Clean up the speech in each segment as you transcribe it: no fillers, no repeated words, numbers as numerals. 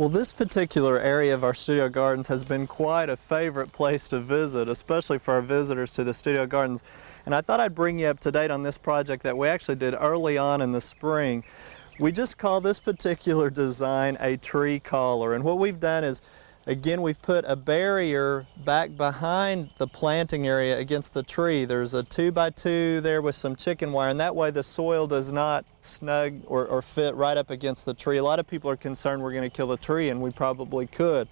Well, this particular area of our studio gardens has been quite a favorite place to visit, especially for our visitors to the studio gardens. And I thought I'd bring you up to date on this project that we actually did early on in the spring. We just call this particular design a tree collar. And what we've done is, again, we've put a barrier back behind the planting area against the tree. There's a 2x2 there with some chicken wire, and that way the soil does not snug or fit right up against the tree. A lot of people are concerned we're going to kill the tree, and we probably could.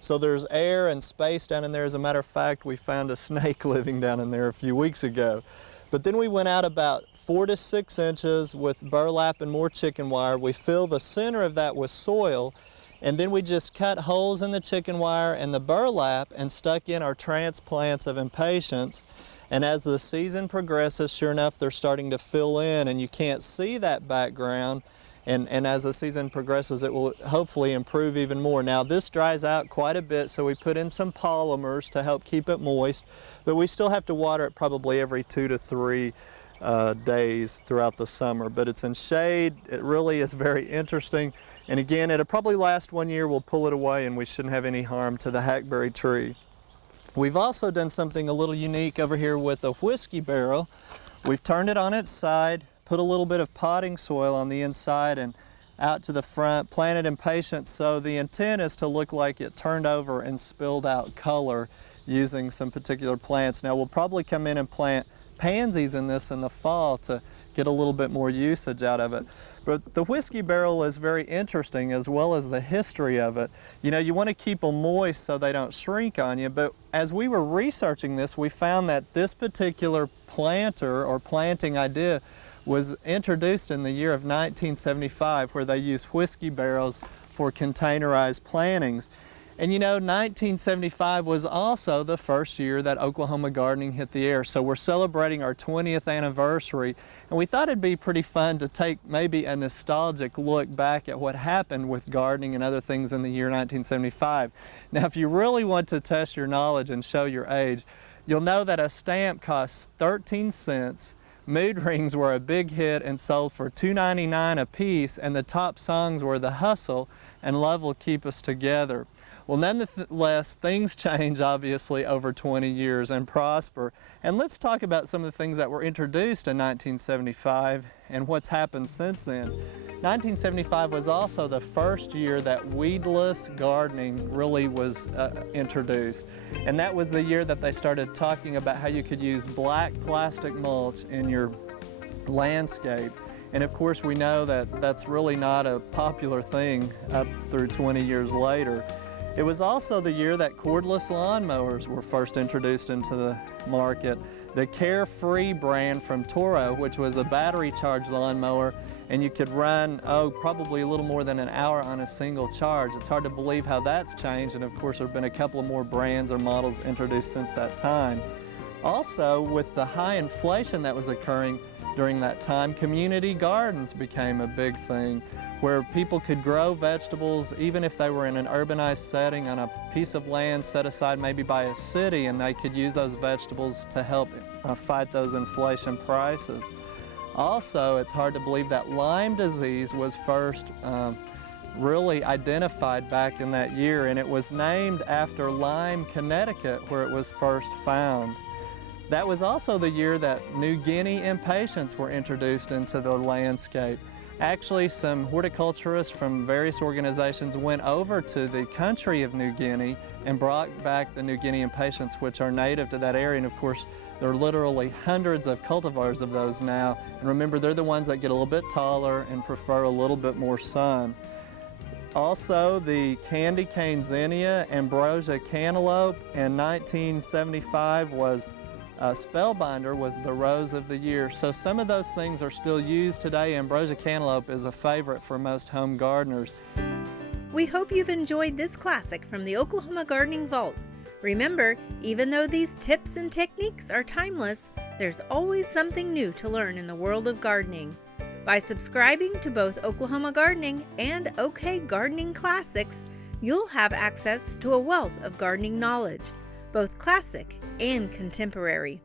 So there's air and space down in there. As a matter of fact, we found a snake living down in there a few weeks ago. But then we went out about 4 to 6 inches with burlap and more chicken wire. We filled the center of that with soil, and then we just cut holes in the chicken wire and the burlap and stuck in our transplants of impatiens. And as the season progresses, sure enough, they're starting to fill in, and you can't see that background. And as the season progresses, it will hopefully improve even more. Now, this dries out quite a bit, so we put in some polymers to help keep it moist, but we still have to water it probably every 2 to 3 days throughout the summer. But it's in shade. It really is very interesting. And again, it'll probably last 1 year. We'll pull it away, and we shouldn't have any harm to the hackberry tree. We've also done something a little unique over here with a whiskey barrel. We've turned it on its side, put a little bit of potting soil on the inside and out to the front, planted impatiens, so the intent is to look like it turned over and spilled out color using some particular plants. Now, we'll probably come in and plant pansies in this in the fall to get a little bit more usage out of it. But the whiskey barrel is very interesting, as well as the history of it. You know, you want to keep them moist so they don't shrink on you, but as we were researching this, we found that this particular planter or planting idea was introduced in the year of 1975, where they used whiskey barrels for containerized plantings. And you know, 1975 was also the first year that Oklahoma gardening hit the air. So we're celebrating our 20th anniversary, and we thought it'd be pretty fun to take maybe a nostalgic look back at what happened with gardening and other things in the year 1975. Now, if you really want to test your knowledge and show your age, you'll know that a stamp costs 13 cents. Mood rings were a big hit and sold for $2.99 a piece, and the top songs were The Hustle and Love Will Keep Us Together. Well, nonetheless, things change obviously over 20 years and prosper. And let's talk about some of the things that were introduced in 1975 and what's happened since then. 1975 was also the first year that weedless gardening really was introduced. And that was the year that they started talking about how you could use black plastic mulch in your landscape. And of course, we know that that's really not a popular thing up through 20 years later. It was also the year that cordless lawnmowers were first introduced into the market. The Carefree brand from Toro, which was a battery-charged lawnmower, and you could run, probably a little more than an hour on a single charge. It's hard to believe how that's changed, and of course there have been a couple of more brands or models introduced since that time. Also, with the high inflation that was occurring during that time, community gardens became a big thing, where people could grow vegetables even if they were in an urbanized setting on a piece of land set aside maybe by a city, and they could use those vegetables to help fight those inflation prices. Also, it's hard to believe that Lyme disease was first really identified back in that year, and it was named after Lyme, Connecticut, where it was first found. That was also the year that New Guinea impatiens were introduced into the landscape. Actually, some horticulturists from various organizations went over to the country of New Guinea and brought back the New Guinea impatiens, which are native to that area. And of course, there are literally hundreds of cultivars of those now. And remember, they're the ones that get a little bit taller and prefer a little bit more sun. Also, the candy cane zinnia, ambrosia cantaloupe in 1975 was Spellbinder was the rose of the year. So some of those things are still used today. Ambrosia cantaloupe is a favorite for most home gardeners. We hope you've enjoyed this classic from the Oklahoma Gardening Vault. Remember, even though these tips and techniques are timeless, there's always something new to learn in the world of gardening. By subscribing to both Oklahoma Gardening and OK Gardening Classics, you'll have access to a wealth of gardening knowledge, both classic and contemporary.